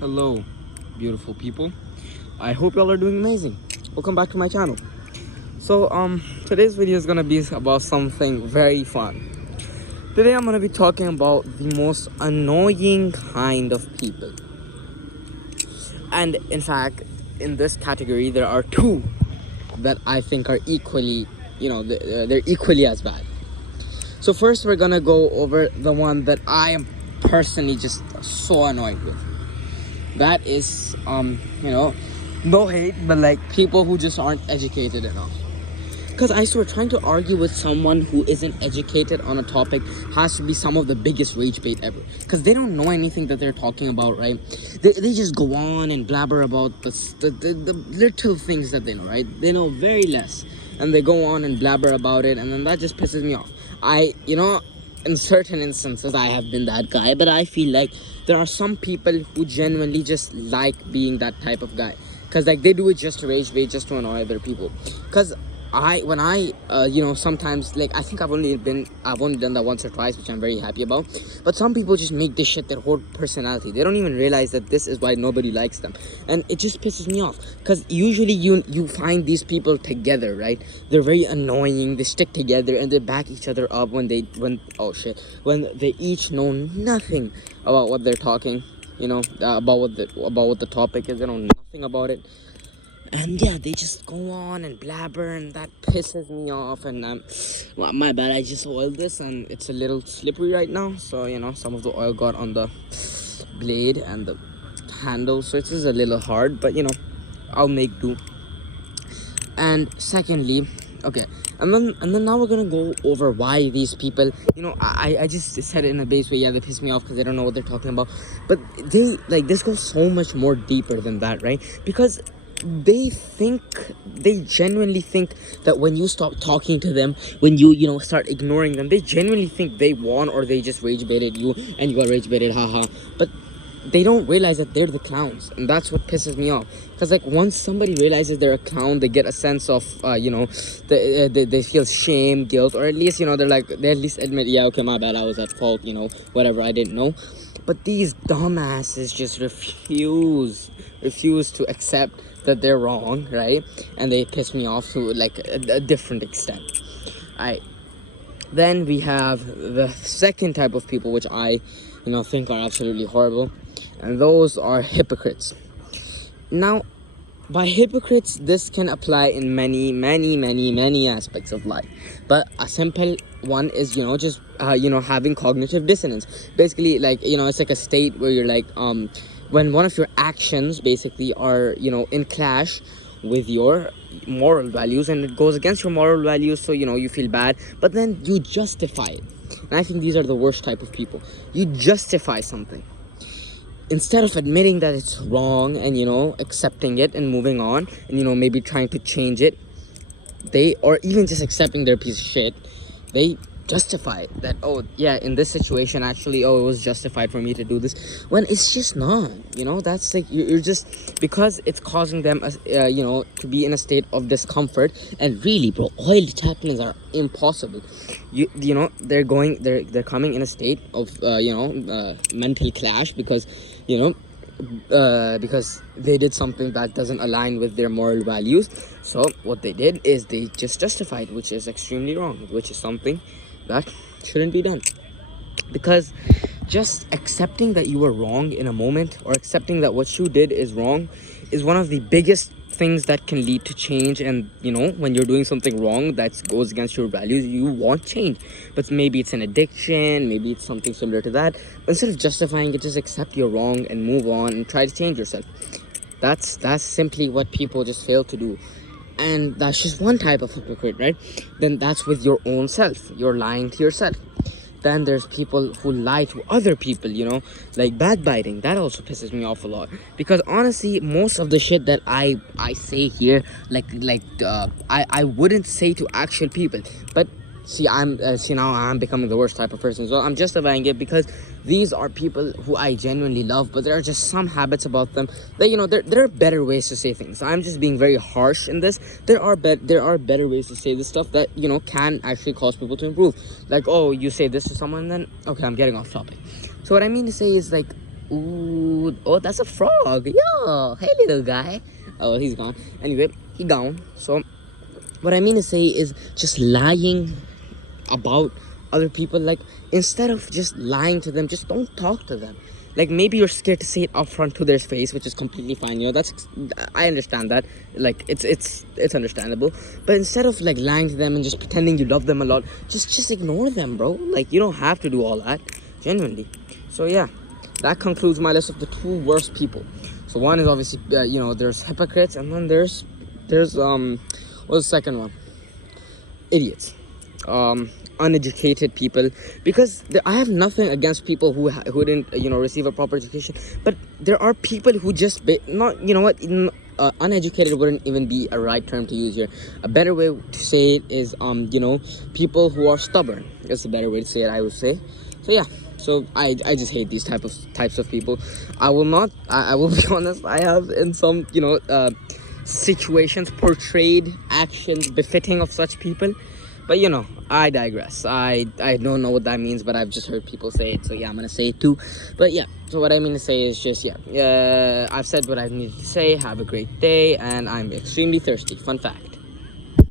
Hello, beautiful people. I hope y'all are doing amazing. Welcome back to my channel. So, today's video is gonna be about something very fun. Today, I'm gonna be talking about the most annoying kind of people. And in fact, in this category, there are two that I think are equally, they're equally as bad. So first, we're gonna go over the one that I am personally just so annoyed with. That is no hate, but like people who just aren't educated enough. Because I swear, trying to argue with someone who isn't educated on a topic has to be some of the biggest rage bait ever. Because they don't know anything that they're talking about, right? They just go on and blabber about the little things that they know, right? They know very less, and they go on and blabber about it, and then that just pisses me off. In certain instances, I have been that guy, but I feel like there are some people who genuinely just like being that type of guy. Because like they do it just to rage bait, just to annoy other people. Because sometimes, like, I think I've only done that once or twice, which I'm very happy about. But some people just make this shit their whole personality. They don't even realize that this is why nobody likes them, and it just pisses me off. Because usually you find these people together, right? They're very annoying. They stick together and they back each other up when they each know nothing about what they're talking. About what the topic is. They know nothing about it. And yeah, they just go on and blabber, and that pisses me off. And well, my bad, I just oiled this and it's a little slippery right now, so some of the oil got on the blade and the handle, so it is a little hard, but I'll make do. And secondly, okay, and then now we're gonna go over why these people, I just said it in a base way. Yeah, they piss me off because they don't know what they're talking about, but this goes so much more deeper than that, right? Because they genuinely think that when you stop talking to them, when you start ignoring them, they genuinely think they won, or they just rage baited you and you got rage baited, haha. But they don't realize that they're the clowns, and that's what pisses me off. Because like once somebody realizes they're a clown, they get a sense of they feel shame, guilt, or at least they at least admit, yeah, okay, my bad, I was at fault, whatever, I didn't know. But these dumbasses just refuse to accept that they're wrong, right? And they piss me off to like a different extent. Then we have the second type of people, which I think are absolutely horrible, and those are hypocrites. Now, by hypocrites, this can apply in many aspects of life, but a simple one is just having cognitive dissonance. Basically, like, it's like a state where you're like when one of your actions basically are in clash with your moral values, and it goes against your moral values, so you feel bad, but then you justify it. And I think these are the worst type of people. You justify something instead of admitting that it's wrong and accepting it and moving on, and maybe trying to change it. Or even just accepting their piece of shit, they justify it, that, oh yeah, in this situation, actually, it was justified for me to do this, when it's just not. That's like you're just, because it's causing them to be in a state of discomfort. And really, bro, oil chaplains are impossible. They're coming in a state of mental clash, because because they did something that doesn't align with their moral values. So what they did is they just justified, which is extremely wrong, which is something that shouldn't be done. Because just accepting that you were wrong in a moment, or accepting that what you did is wrong, is one of the biggest things that can lead to change. And when you're doing something wrong that goes against your values, you want change. But maybe it's an addiction, maybe it's something similar to that. But instead of justifying it, just accept you're wrong and move on and try to change yourself. That's simply what people just fail to do. And that's just one type of hypocrite, right? Then that's with your own self. You're lying to yourself. Then there's people who lie to other people, like backbiting. That also pisses me off a lot, because honestly, most of the shit that I say here, I wouldn't say to actual people. But now I'm becoming the worst type of person. So I'm justifying it because these are people who I genuinely love, but there are just some habits about them that there are better ways to say things. I'm just being very harsh in this. There are better ways to say this stuff that can actually cause people to improve. Like, oh, you say this to someone, then okay, I'm getting off topic. So what I mean to say is, like, Ooh, oh, that's a frog. Yo, hey, little guy. Oh, he's gone. Anyway, he gone. So, what I mean to say is just lying about other people. Like, instead of just lying to them, just don't talk to them. Like, maybe you're scared to say it upfront to their face, which is completely fine. I understand that. Like, it's understandable. But instead of like lying to them and just pretending you love them a lot, just ignore them, bro. Like, you don't have to do all that, genuinely. So yeah, that concludes my list of the two worst people. So one is obviously there's hypocrites, and then there's what's the second one? Idiots. Uneducated people, because I have nothing against people who didn't receive a proper education, but there are people who just not, uneducated wouldn't even be a right term to use here. A better way to say it is people who are stubborn. That's a better way to say it, I would say. So yeah, so I just hate these types of people. I will be honest, I have in some situations portrayed actions befitting of such people. But I digress. I don't know what that means, but I've just heard people say it, so yeah, I'm gonna say it too. But yeah, so what I mean to say is just I've said what I needed to say. Have a great day, and I'm extremely thirsty. Fun fact.